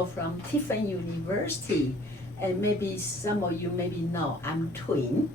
people from different university, and maybe some of you maybe know I'm twin,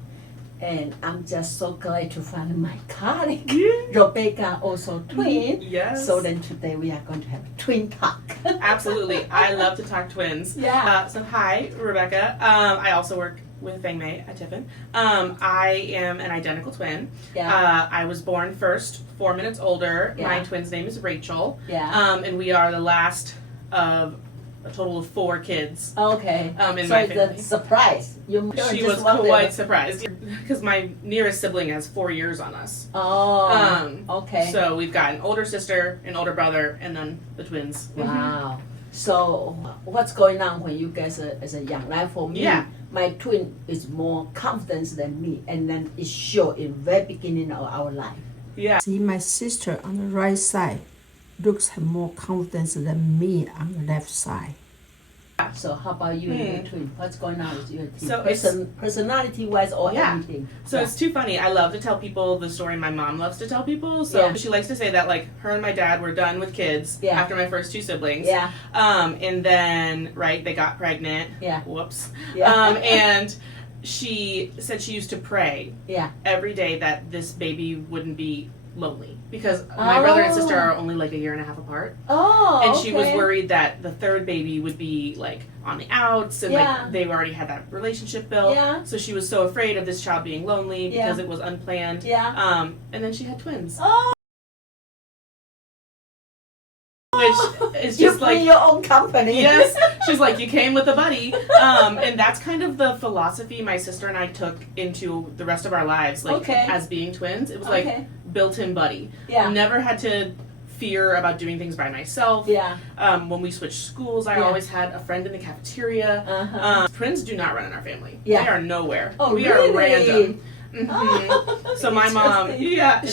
and I'm just so glad to find my colleague, Rebecca, also twin. Yes. So then today we are going to have a twin talk. Absolutely. I love to talk twins. Yeah. So hi, Rebecca. I also work with Fang-Mei at Tiffin. I am an identical twin. Yeah. I was born first, 4 minutes older. Yeah. My twin's name is Rachel. Yeah. And we are the last of a total of 4 kids. Okay. In So my it's family. a surprise. She was quite surprised because my nearest sibling has 4 years on us. Oh. Okay. So we've got an older sister, an older brother, and then the twins. Wow. So what's going on when you guys are as a young? Like for me, Yeah. my twin is more confident than me, and then it shows in very beginning of our life. Yeah. See, my sister on the right side looks have more confidence than me on the left side. So how about you and your twin? What's going on with you? So personality-wise or anything? So it's too funny. I love to tell people the story my mom loves to tell people. So she likes to say that like her and my dad were done with kids after my first 2 siblings. Yeah. And then they got pregnant. Yeah. Whoops. Yeah. And she said she used to pray Yeah. every day that this baby wouldn't be lonely because my brother and sister are only like a year and a half apart. Oh. And she was worried that the third baby would be like on the outs and like they already had that relationship built. Yeah. So she was so afraid of this child being lonely because Yeah. it was unplanned. Yeah. And then she had twins. Oh. Which is You just bring like your own company. yes, she's like, you came with a buddy. And that's kind of the philosophy my sister and I took into the rest of our lives, like as being twins. It was like built-in buddy. Yeah. Never had to fear about doing things by myself. Yeah. When we switched schools, I always had a friend in the cafeteria. Twins do not run in our family. Yeah. They are nowhere. Oh, we really? are random. So my mom,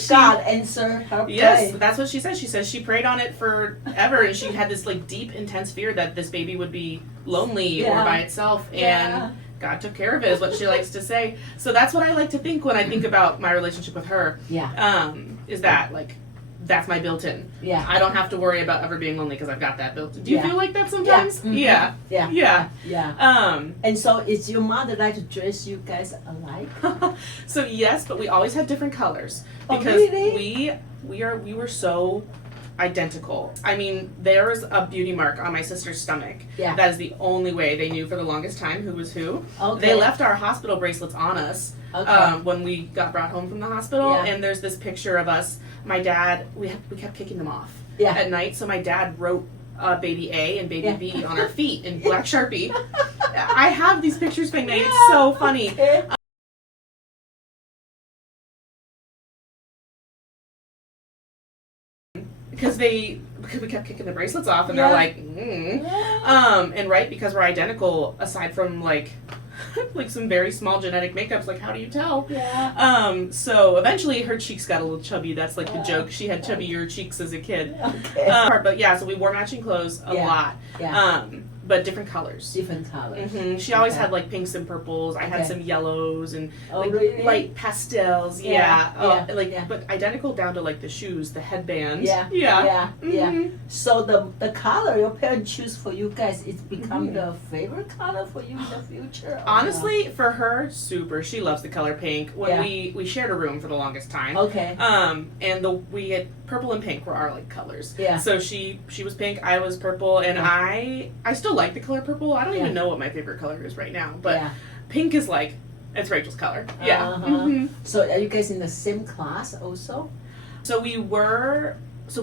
God answered her prayer. yes, that's what she said. She says she prayed on it forever, and she had this like deep, intense fear that this baby would be lonely or by itself, and God took care of it, is what she likes to say. So that's what I like to think when I think about my relationship with her. Yeah. Is that like that's my built-in. Yeah. I don't have to worry about ever being lonely because I've got that built-in. Do you feel like that sometimes? Yeah. Yeah. Yeah. Yeah. Yeah. And so is your mother like to dress you guys alike? So yes, but we always had different colors because really? we were so identical. I mean, there was a beauty mark on my sister's stomach. Yeah. That is the only way they knew for the longest time who was who. Okay. They left our hospital bracelets on us when we got brought home from the hospital. Yeah. And there's this picture of us. My dad, we kept kicking them off at night. So my dad wrote baby A and baby B on our feet in black Sharpie. I have these pictures being made. It's so funny. Okay. Because we kept kicking the bracelets off, and they're like, and because we're identical, aside from like some very small genetic makeups, like how do you tell? Yeah. So eventually her cheeks got a little chubby. That's like the joke. She had chubbier cheeks as a kid. Okay. But yeah, so we wore matching clothes a lot. Yeah. But different colors. Different colors. She always had like pinks and purples. I had some yellows and really? light pastels. But identical down to like the shoes, the headband. Yeah. So the color your parents choose for you guys, it's become the favorite color for you in the future? Honestly, for her, super. She loves the color pink. When we shared a room for the longest time. Okay. And we had purple and pink were our like colors. Yeah. So she was pink, I was purple, and I still like the color purple. I don't even know what my favorite color is right now, but pink is like it's Rachel's color. Yeah. So are you guys in the same class also? So we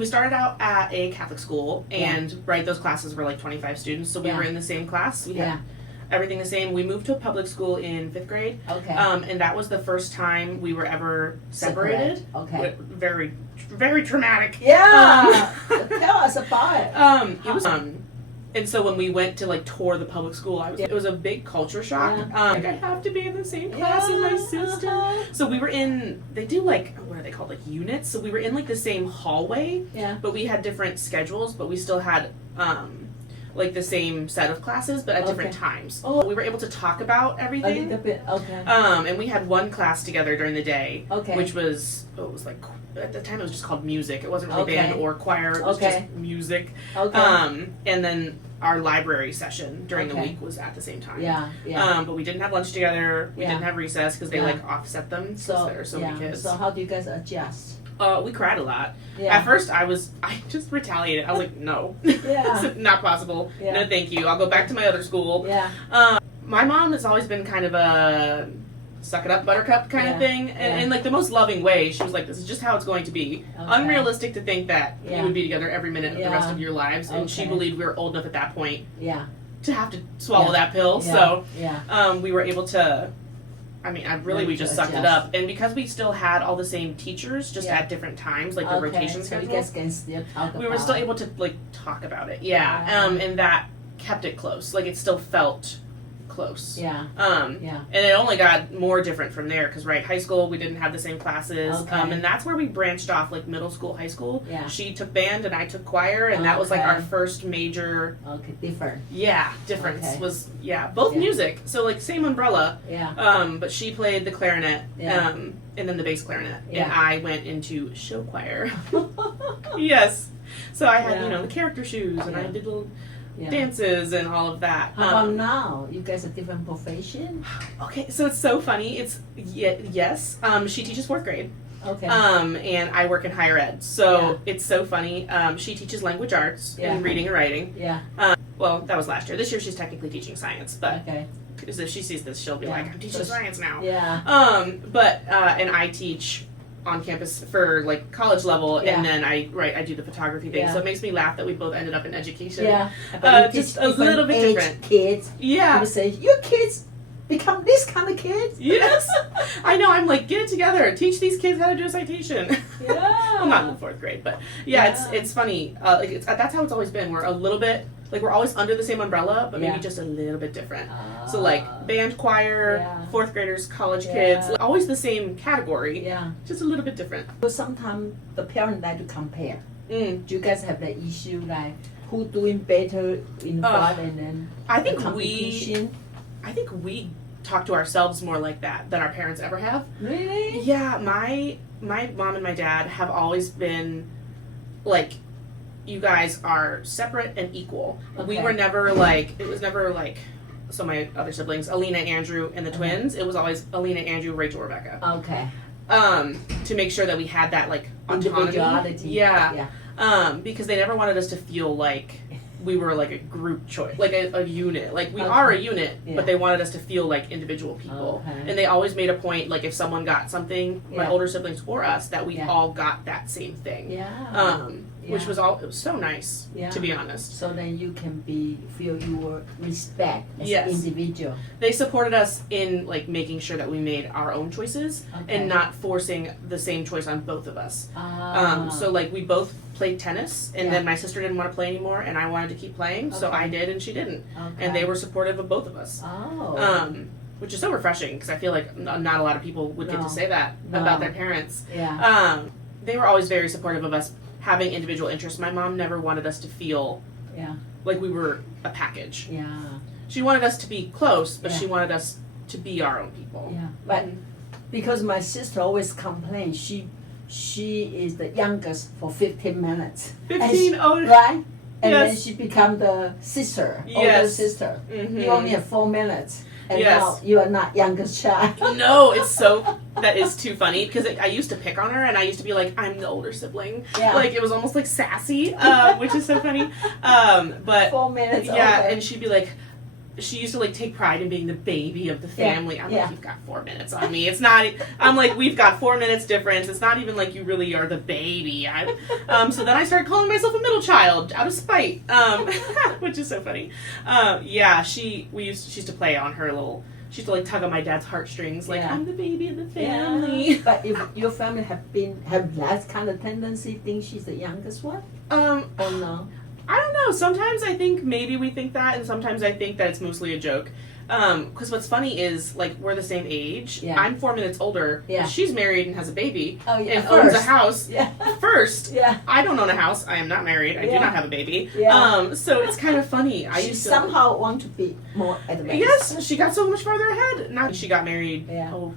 started out at a Catholic school, and those classes were like 25 students. So we were in the same class. We had everything the same. We moved to a public school in 5th grade. Okay. And that was the first time we were ever separated. Okay. Very, very traumatic. Yeah. Tell us about it. It was and so when we went to like tour the public school, it was a big culture shock. Like I have to be in the same class as my sister. So we were in. They do like what are they called, like units? So we were in like the same hallway. Yeah. But we had different schedules. But we still had like the same set of classes, but at different times. Oh. We were able to talk about everything. A little bit. Okay. And we had one class together during the day. Okay. Which was like at the time it was just called music. It wasn't really band or choir. It was just music. And then our library session during the week was at the same time. But we didn't have lunch together. We didn't have recess because they like offset them. So there are so many kids. So how do you guys adjust? We cried a lot. At first, I just retaliated. I was like, no, not possible. No, thank you. I'll go back to my other school. My mom has always been kind of a suck it up, buttercup kind of thing, and in like the most loving way. She was like, this is just how it's going to be. Unrealistic to think that you would be together every minute of the rest of your lives, and she believed we were old enough at that point to have to swallow that pill. So we were able to. I mean, we just sucked it up, and because we still had all the same teachers, just at different times, like the rotation schedule, you guys can still talk we were still able to like talk about it. And that kept it close. Like it still felt close. And it only got more different from there because high school we didn't have the same classes, and that's where we branched off. Like middle school, high school, she took band and I took choir, and that was like our first major difference was both music, so like same umbrella, but she played the clarinet and then the bass clarinet, and I went into show choir. So I had the character shoes, and I did little dances and all of that. How about now? You guys are different profession? Okay, so it's so funny. It's she teaches 4th grade. And I work in higher ed. So it's so funny. She teaches language arts and reading and writing. Well, that was last year. This year she's technically teaching science, but because if she sees this, she'll be like, I'm teaching science now. And I teach on campus for like college level, and then I do the photography thing. So it makes me laugh that we both ended up in education. Just a little bit different. Kids. You say your kids become this kind of kids. I know. I'm like, get it together. Teach these kids how to do a citation. Well, not in the 4th grade, but it's funny. That's how it's always been. We're a little bit. Like, we're always under the same umbrella, but maybe just a little bit different. So, like, band, choir, 4th graders, college kids, always the same category, just a little bit different. But sometimes the parents like to compare. Do you guys have the issue, like, who doing better in what, and then I think we talk to ourselves more like that than our parents ever have. Really? Yeah, my mom and my dad have always been, like, you guys are separate and equal. We were never like, it was never like, so my other siblings, Alina, Andrew, and the twins, it was always Alina, Andrew, Rachel, Rebecca. To make sure that we had that like autonomy. Because they never wanted us to feel like we were like a group choice, like a unit. Like we are a unit, but they wanted us to feel like individual people. And they always made a point, like if someone got something, my older siblings or us, that we all got that same thing. Which was it was so nice, to be honest. So then you can feel your respect as an individual. They supported us in like making sure that we made our own choices and not forcing the same choice on both of us. So like we both played tennis, and then my sister didn't want to play anymore, and I wanted to keep playing, so I did, and she didn't. And they were supportive of both of us. Which is so refreshing, because I feel like not a lot of people would get to say that about their parents. They were always very supportive of us having individual interests. My mom never wanted us to feel like we were a package. She wanted us to be close, but she wanted us to be our own people. But because my sister always complains, she is the youngest for 15 minutes. 15, right? And then she become the sister, older sister. You only have 4 minutes. And now you are not youngest child. No, that is too funny, because I used to pick on her, and I used to be like, I'm the older sibling. Like, it was almost like sassy, which is so funny. But 4 minutes and she'd be like, she used to like take pride in being the baby of the family. I'm like, you've got 4 minutes on me. It's not, I'm like, we've got 4 minutes difference. It's not even like you really are the baby. So then I started calling myself a middle child out of spite, which is so funny. She used to play on her little, she used to like tug on my dad's heartstrings, like, I'm the baby of the family. But if your family have that kind of tendency, think she's the youngest one? Or no? I don't know. Sometimes I think maybe we think that, and sometimes I think that it's mostly a joke. Because what's funny is, like, we're the same age. Yeah. I'm 4 minutes older. Yeah. She's married and has a baby. Oh, yeah. And owns a house. Yeah. First. Yeah. I don't own a house. I am not married. I do Yeah. not have a baby. Yeah. So it's kind of funny. She somehow want to be more advanced. Yes, she got so much farther ahead. Now she got married,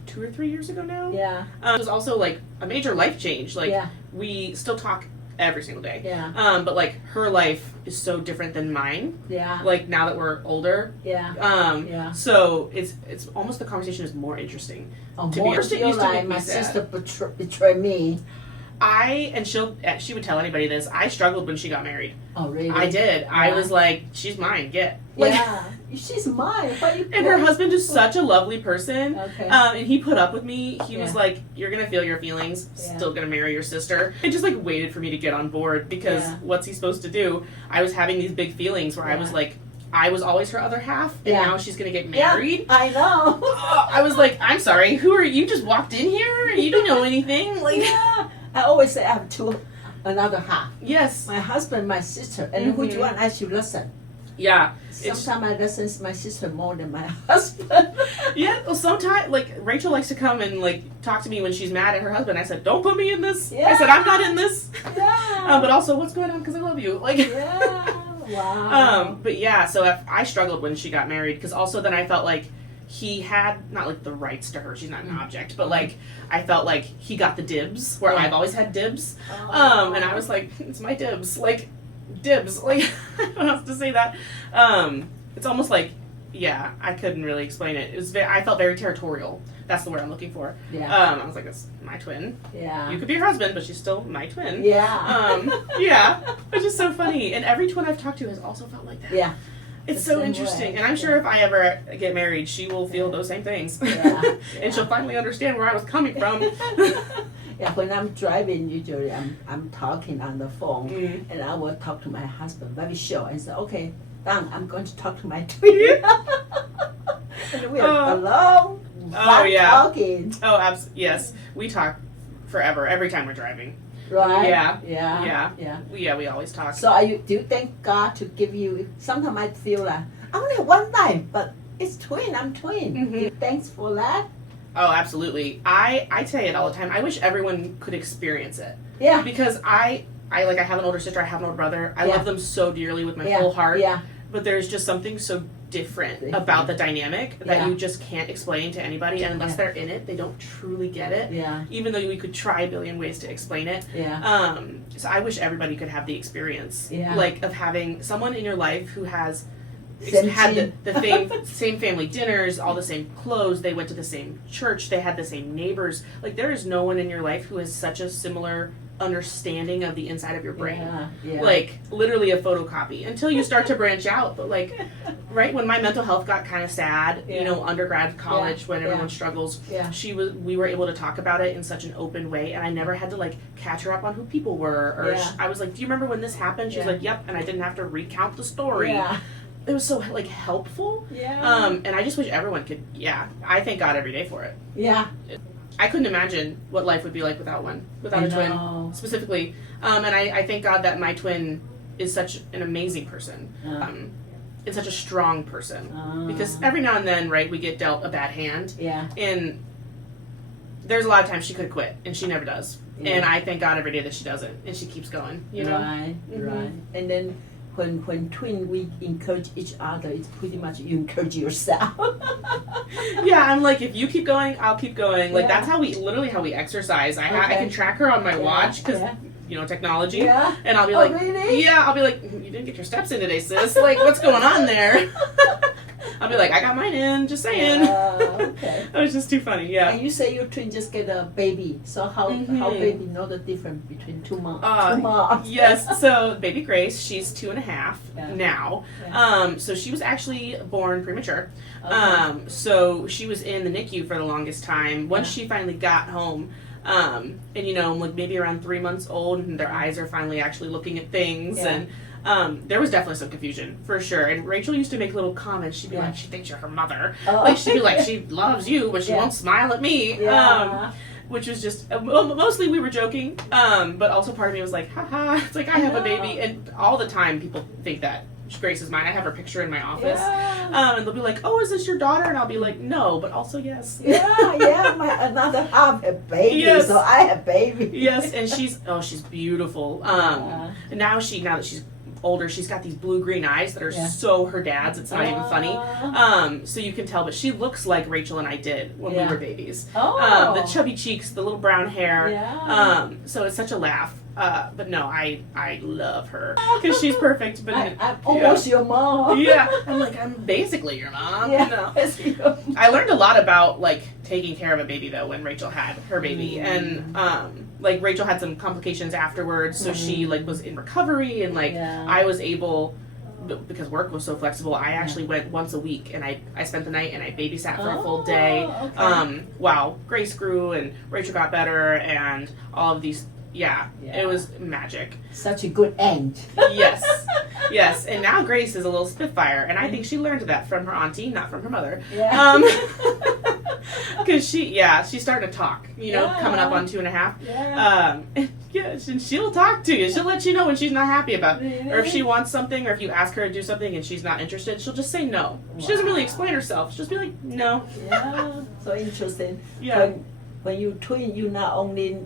2 or 3 years ago now. Yeah. It was also, like, a major life change. Like, Yeah. we still talk every single day. Yeah. But, like, her life is so different than mine. Yeah. Like, now that we're older. Yeah. Yeah. So it's almost, the conversation is more interesting. Oh, To be more honest, it feel used to like make me my sad. sister betrayed me. She would tell anybody this. I struggled when she got married. Oh, really? I did. Yeah. I was like, she's mine. Get. Like, Yeah. She's mine. Why you? And her husband is such a lovely person. Okay. And he put up with me. He was Yeah. like, you're going to feel your feelings. Yeah. Still going to marry your sister. He just, like, waited for me to get on board because what's he supposed to do? I was having these big feelings where I was like, I was always her other half, and now she's going to get married. Yeah, I know. I was like, I'm sorry, who are you? Just walked in here? You don't know anything? Like, Yeah. I always say I have another half. Yes. My husband, my sister, and which one I should listen. Yeah. Sometimes I listen my sister more than my husband. Yeah, well, sometimes, like, Rachel likes to come and, like, talk to me when she's mad at her husband. I said, don't put me in this. Yeah. I said, I'm not in this. Yeah. But also, what's going on? Because I love you. Like, Yeah. Wow. But yeah, so I struggled when she got married because also then I felt like he had, not like the rights to her, she's not an object, but like, I felt like he got the dibs, where I've always had dibs. And I was like, it's my dibs. Like, dibs. Like, I don't know how else to say that. It's almost like, yeah, I couldn't really explain it. It was I felt very territorial. That's the word I'm looking for. Yeah. I was like, that's my twin. Yeah. You could be her husband, but she's still my twin. Yeah. Yeah, which is so funny. And every twin I've talked to has also felt like that. Yeah. It's The so same interesting. way. And I'm sure if I ever get married, she will feel those same things. Yeah. And she'll finally understand where I was coming from. Yeah, when I'm driving, usually I'm talking on the phone, Mm. and I will talk to my husband very short and say, okay, done, I'm going to talk to my twin. And we are alone, talking. Oh, yes. We talk forever, every time we're driving. Right? Yeah. Yeah. Yeah. We always talk. So do you thank God to give you, sometimes I feel like, I only have one life, but it's twin, I'm twin. Mhm. Do you thanks for that? Oh, absolutely. I say it all the time. I wish everyone could experience it. Yeah. Because I have an older sister, I have an older brother. I love them so dearly with my whole heart. Yeah. But there's just something so different about the dynamic that you just can't explain to anybody, and unless they're in it, they don't truly get it. Yeah. Even though we could try a billion ways to explain it. Yeah. So I wish everybody could have the experience, Yeah. like of having someone in your life who has Same had team. the same family dinners, all the same clothes, they went to the same church, they had the same neighbors. Like, there is no one in your life who has such a similar understanding of the inside of your brain. Yeah. Like, literally a photocopy until you start to branch out. But like, right when my mental health got kind of sad, you know, undergrad, college, when everyone struggles, we were able to talk about it in such an open way, and I never had to like catch her up on who people were, or I was like, do you remember when this happened? She was like, yep, and I didn't have to recount the story. Yeah. It was so like helpful. Yeah. And I just wish everyone could. I thank God every day for it. Yeah. I couldn't imagine what life would be like without a twin, specifically. And I thank God that my twin is such an amazing person, and such a strong person. Because every now and then, right, we get dealt a bad hand. Yeah. And there's a lot of times she could quit, and she never does. Yeah. And I thank God every day that she doesn't, and she keeps going. You know. Right. Mhm. Right. And then when twin we encourage each other, it's pretty much you encourage yourself. Yeah, I'm like, if you keep going, I'll keep going. Like, Yeah. that's how we exercise. I Okay. can track her on my watch because, Yeah. you know, technology. Yeah. And I'll be Oh, like, really? yeah, I'll be like, you didn't get your steps in today, sis. Like, what's going on there? I'll be like, I got mine in, just saying. Okay. That was just too funny, yeah. And you say your twin just get a baby. So how Mhm. baby know the difference between two moms? Yes, so baby Grace, she's 2.5 Yeah. now. Yeah. So she was actually born premature. Okay. So she was in the NICU for the longest time. Once she finally got home, and you know, like maybe around 3 months old, and their eyes are finally actually looking at things, Yeah. and there was definitely some confusion for sure. And Rachel used to make little comments. She'd be Yeah. like, "She thinks you're her mother." Oh. Like she'd be like, "She loves you, but she Yeah. won't smile at me." Yeah. Which was just mostly we were joking, but also part of me was like, haha, it's like I have a baby, and all the time people think that Grace is mine. I have her picture in my office. Yeah. And they'll be like, oh, is this your daughter? And I'll be like, no, but also yes. Yeah, my another half a baby, so I have baby. Yes, and she's beautiful. And now that she's older, she's got these blue-green eyes that are so her dad's. It's not even funny. So you can tell, but she looks like Rachel and I did when we were babies. The chubby cheeks, the little brown hair. So it's such a laugh. But no, I love her because she's perfect. But I'm almost your mom. Yeah, I'm basically your mom. No. I learned a lot about like taking care of a baby though when Rachel had her baby, and like Rachel had some complications afterwards, so she like was in recovery, and like I was able. Because work was so flexible, I actually went once a week, and I spent the night and I babysat for a full day. While Grace grew and Rachel got better, and all of these. Yeah, it was magic. Such a good aunt. Yes, and now Grace is a little spitfire, and I think she learned that from her auntie, not from her mother. Because she's starting to talk, coming up on 2.5. And she'll talk to you. She'll let you know when she's not happy about it. Or if she wants something, or if you ask her to do something and she's not interested, she'll just say no. She doesn't really explain herself. She'll just be like, no. Yeah, so interesting. When you twin, you not only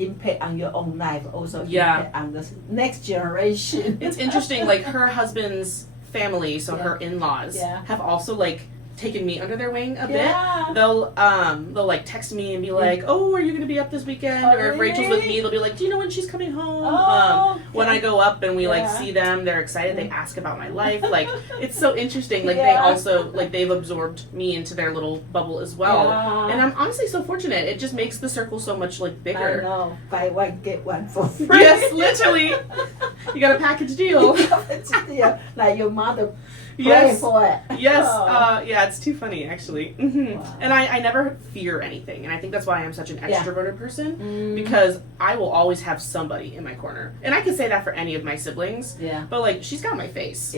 impact on your own life, also impact on the next generation. It's interesting, like her husband's family, so her in-laws, have also like taken me under their wing a bit. They'll like text me and be like, oh, are you gonna be up this weekend? Or if Rachel's with me, they'll be like, do you know when she's coming home? When I go up and we like see them, they're excited. They ask about my life. Like it's so interesting. Like they also like they've absorbed me into their little bubble as well. And I'm honestly so fortunate. It just makes the circle so much like bigger. I know. Buy one get one for free. Yes, literally. You got a package deal. Like your mother. For it. Yeah, it's too funny actually. Wow. And I never fear anything, and I think that's why I'm such an extroverted person, because I will always have somebody in my corner, and I could say that for any of my siblings. But like she's got my face.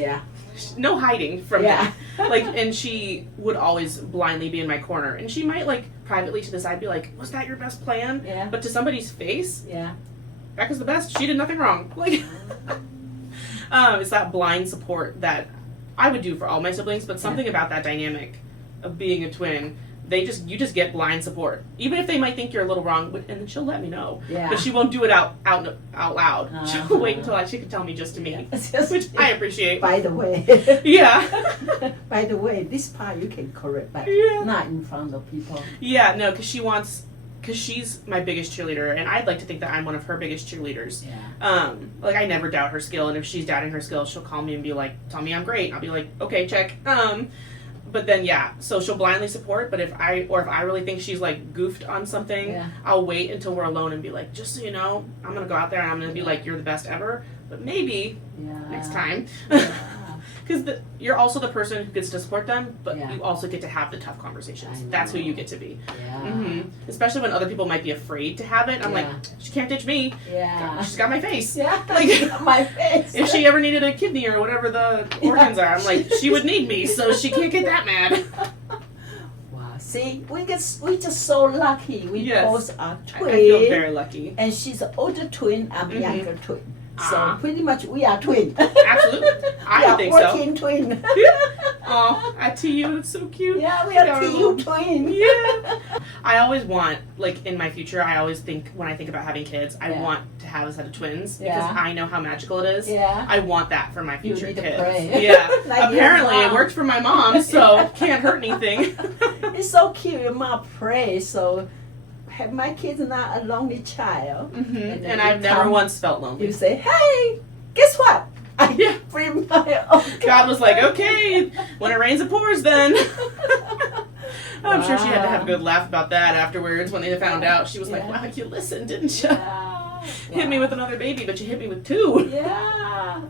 No hiding from me. Like, and she would always blindly be in my corner, and she might like privately to the side be like, "Was that your best plan?" But to somebody's face, Becca's the best. She did nothing wrong. Like, it's that blind support that I would do for all my siblings, but something about that dynamic of being a twin, you just get blind support, even if they might think you're a little wrong, and then she'll let me know. But she won't do it out loud. She'll wait until she can tell me just to me, which I appreciate. By the way, by the way, this part you can correct, but not in front of people. No, because she's my biggest cheerleader, and I'd like to think that I'm one of her biggest cheerleaders. Like I never doubt her skill, and if she's doubting her skill, she'll call me and be like, tell me I'm great, and I'll be like, okay, check. But then so she'll blindly support, but if I really think she's like goofed on something, I'll wait until we're alone and be like, just so you know, I'm gonna go out there and I'm gonna be like, you're the best ever, but maybe next time. Because you're also the person who gets to support them, but you also get to have the tough conversations. That's who you get to be. Especially when other people might be afraid to have it. I'm like, she can't ditch me. She's got my face. Like my face. If she ever needed a kidney or whatever the organs are, I'm like, she would need me, so she can't get that mad. Wow. See, we just so lucky. We both are twins. I feel very lucky. And she's an older twin. I'm a younger twin. So pretty much we are twins. Absolutely. I think so. Working twin. Oh, at TU, it's so cute. Yeah, we are TU twin. I always want, like in my future, I always think, when I think about having kids, I want to have a set of twins because I know how magical it is. I want that for my future kids. Like apparently it worked for my mom, so can't hurt anything. It's so cute. Your mom prays, so my kid's not a lonely child. And I've never once felt lonely. You say, hey, guess what? I bring my own. God was like, okay, when it rains, it pours then. I'm sure she had to have a good laugh about that afterwards when they found out. She was like, wow, you listened, didn't you? Hit me with another baby, but you hit me with 2.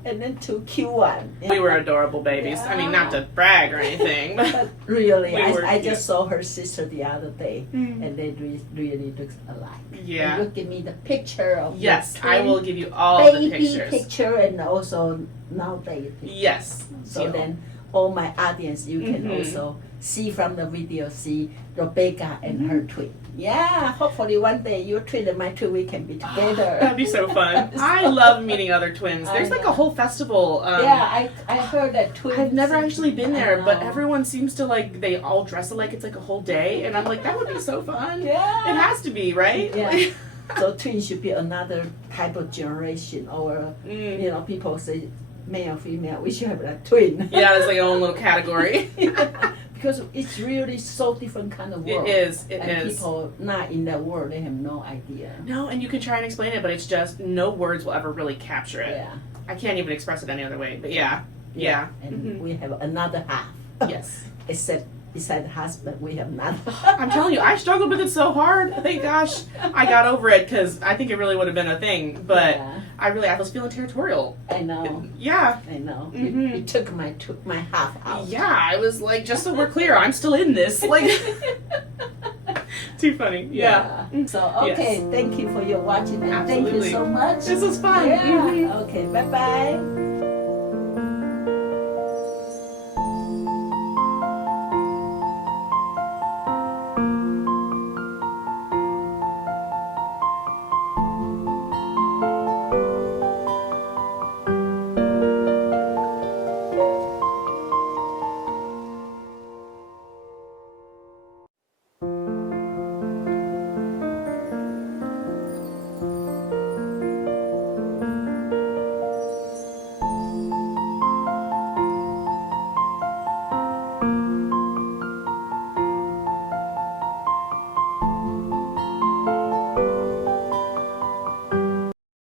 And then 2 cute one. We were adorable babies. I mean, not to brag or anything, but really, I just saw her sister the other day, and they really look alike. And you give me the picture of yes, I will give you all the pictures. Baby picture and also now baby picture. Yes. So then all my audience, you can also see from the video, see Rebecca and her twin. Yeah, hopefully one day your twin and my twin, we can be together. That'd be so fun. I love meeting other twins. There's like a whole festival. Yeah, I heard that twins. I've never actually been there, but everyone seems to like, they all dress alike. It's like a whole day. And I'm like, that would be so fun. Yeah. It has to be, right? Yeah. So twins should be another type of generation, or, you know, people say male, female, we should have a twin. Yeah, it's like its own little category. Because it's really so different kind of world. It is. It and is. people not in that world, they have no idea. No, and you can try and explain it, but it's just no words will ever really capture it. Yeah. I can't even express it any other way. But yeah. Yeah. And we have another half. Yes. Except beside the husband, we have another. I'm telling you, I struggled with it so hard. Thank gosh I got over it, because I think it really would have been a thing. But I was feeling territorial. I know. Yeah. I know. You took my half out. Yeah, I was like, just so we're clear, I'm still in this. Like, too funny. Yeah. So, okay, thank you for your watching, and Absolutely. thank you so much. This was fun. Yeah. Okay, bye-bye.